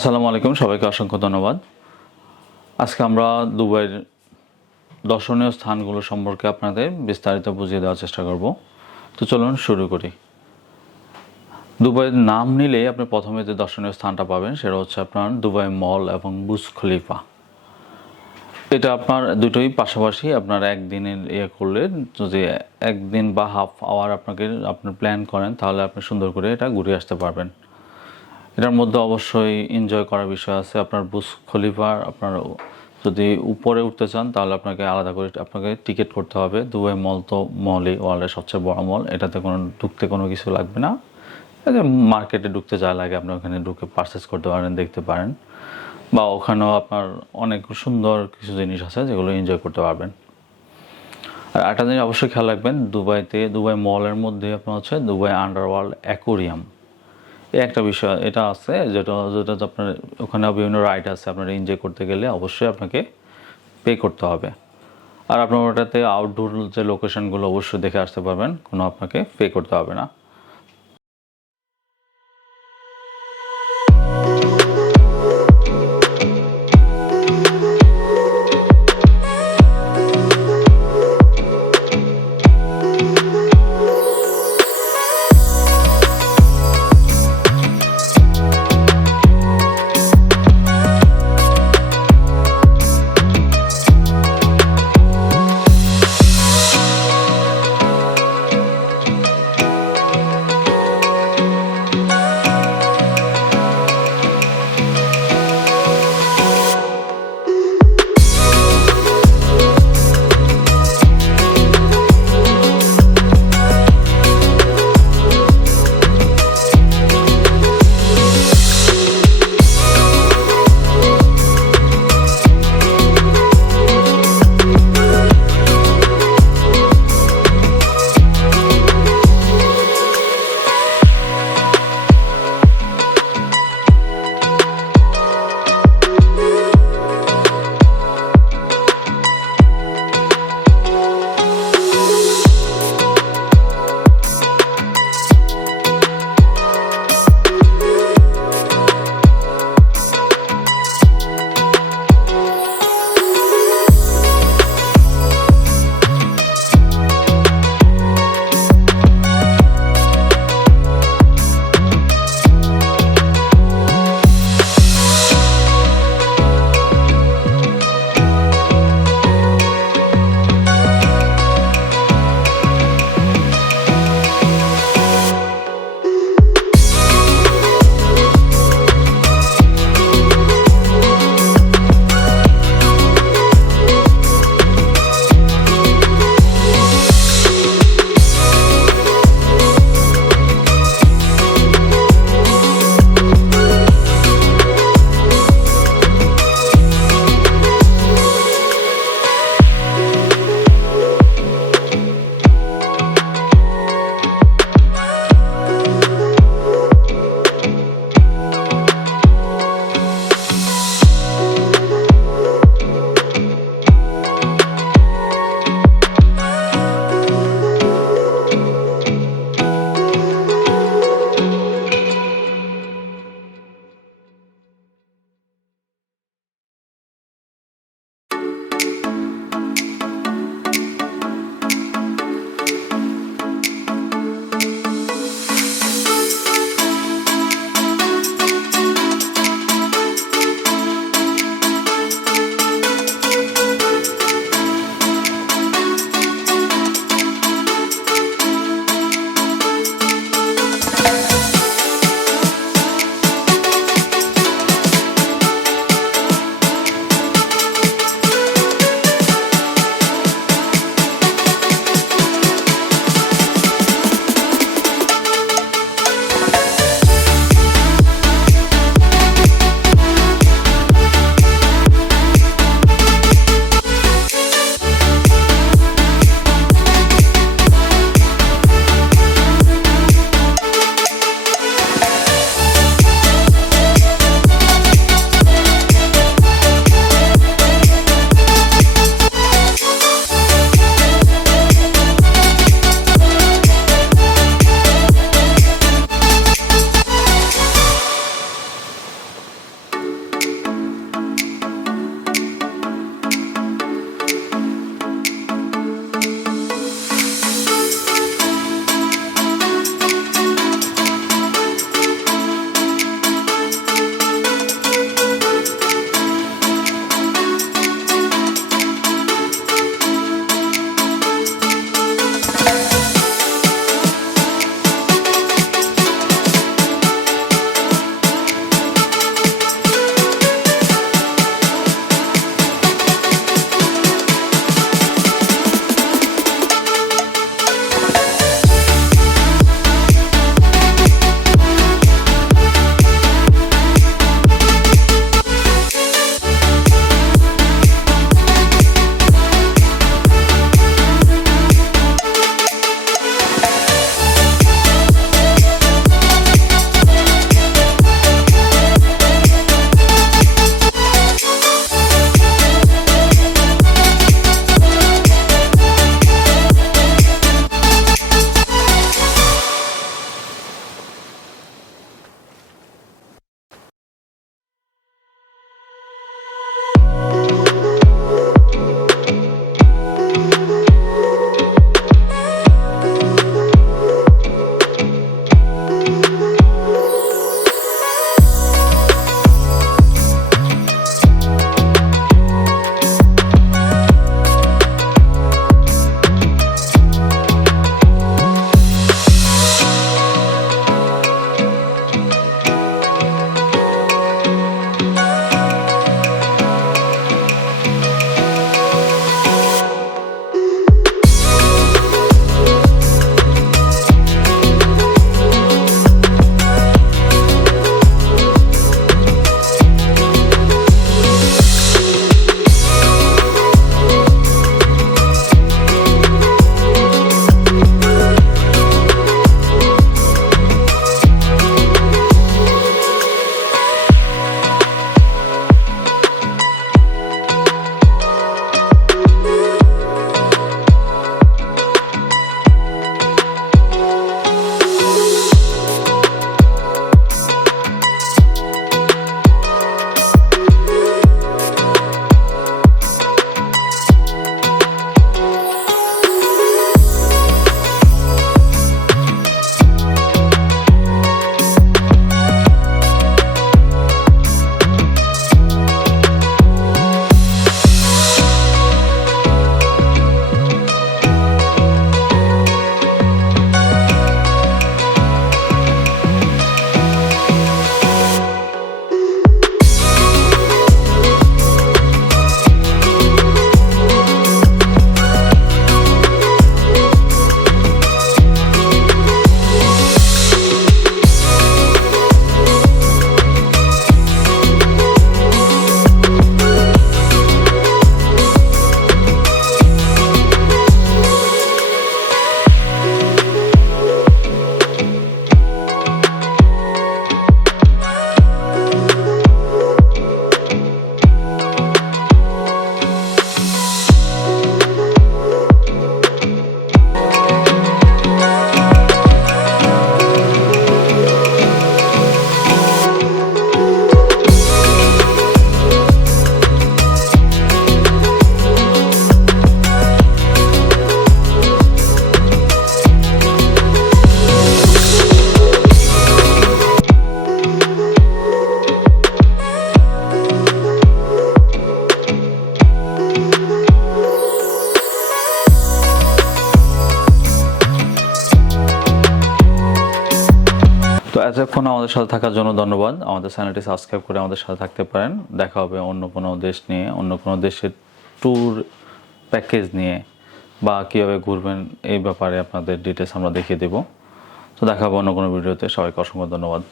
আসসালামু আলাইকুম, সবাইকে অসংখ্য ধন্যবাদ। আজকে আমরা দুবাইয়ের দর্শনীয় স্থানগুলো সম্পর্কে আপনাদের বিস্তারিত বুঝিয়ে দেওয়ার চেষ্টা করব। তো চলুন শুরু করি। দুবাইয়ের নাম নিলেই আপনি প্রথমে যে দর্শনীয় স্থানটা পাবেন সেটা হচ্ছে আপনার দুবাই মল এবং বুর্জ খলিফা। এটা আপনার দুটোই পাশাপাশি আপনার একদিনের করলে, যদি একদিন বা হাফ আওয়ার আপনার প্ল্যান করেন তাহলে আপনি সুন্দর করে এটা ঘুরে আসতে পারবেন। এটার মধ্যে অবশ্যই এনজয় করার বিষয় আছে। আপনার বুর্জ খলিফার আপনার যদি উপরে উঠতে চান তাহলে আপনাকে আলাদা করে টিকিট করতে হবে। দুবাই মল তো মলই, ওয়ার্ল্ডের সবচেয়ে বড় মল, এটাতে ঢুকতে কোনো কিছু লাগবে না। মার্কেটে ঢুকতে যা লাগে আপনি ওখানে ঢুকে পারচেস করতে পারেন, দেখতে পারেন, বা ওখানেও আপনার অনেক সুন্দর কিছু জিনিস আছে যেগুলো এনজয় করতে পারবেন। আর একটা জিনিস অবশ্যই খেয়াল রাখবেন, দুবাই মলের মধ্যে আপনার হচ্ছে দুবাই আন্ডারওয়ার্ল্ড অ্যাকোরিয়াম, এই একটা বিষয় এটা আছে, যেটা আপনার ওখানে বিভিন্ন রাইড আছে। আপনার এনজয় করতে গেলে অবশ্যই আপনাকে পে করতে হবে। আর আপনার ওটাতে আউটডোর যে লোকেশনগুলো অবশ্যই দেখে আসতে পারবেন, কোনো আপনাকে পে করতে হবে না। তো এতক্ষণ আমাদের সাথে থাকার জন্য ধন্যবাদ। আমাদের চ্যানেলটি সাবস্ক্রাইব করে আমাদের সাথে থাকতে পারেন। দেখা হবে অন্য কোনো দেশ নিয়ে, অন্য কোনো দেশের ট্যুর প্যাকেজ নিয়ে, বা কীভাবে ঘুরবেন এই ব্যাপারে আপনাদের ডিটেলস আমরা দেখিয়ে দেবো। তো দেখা হবে অন্য কোনো ভিডিওতে। সবাইকে অসংখ্য ধন্যবাদ।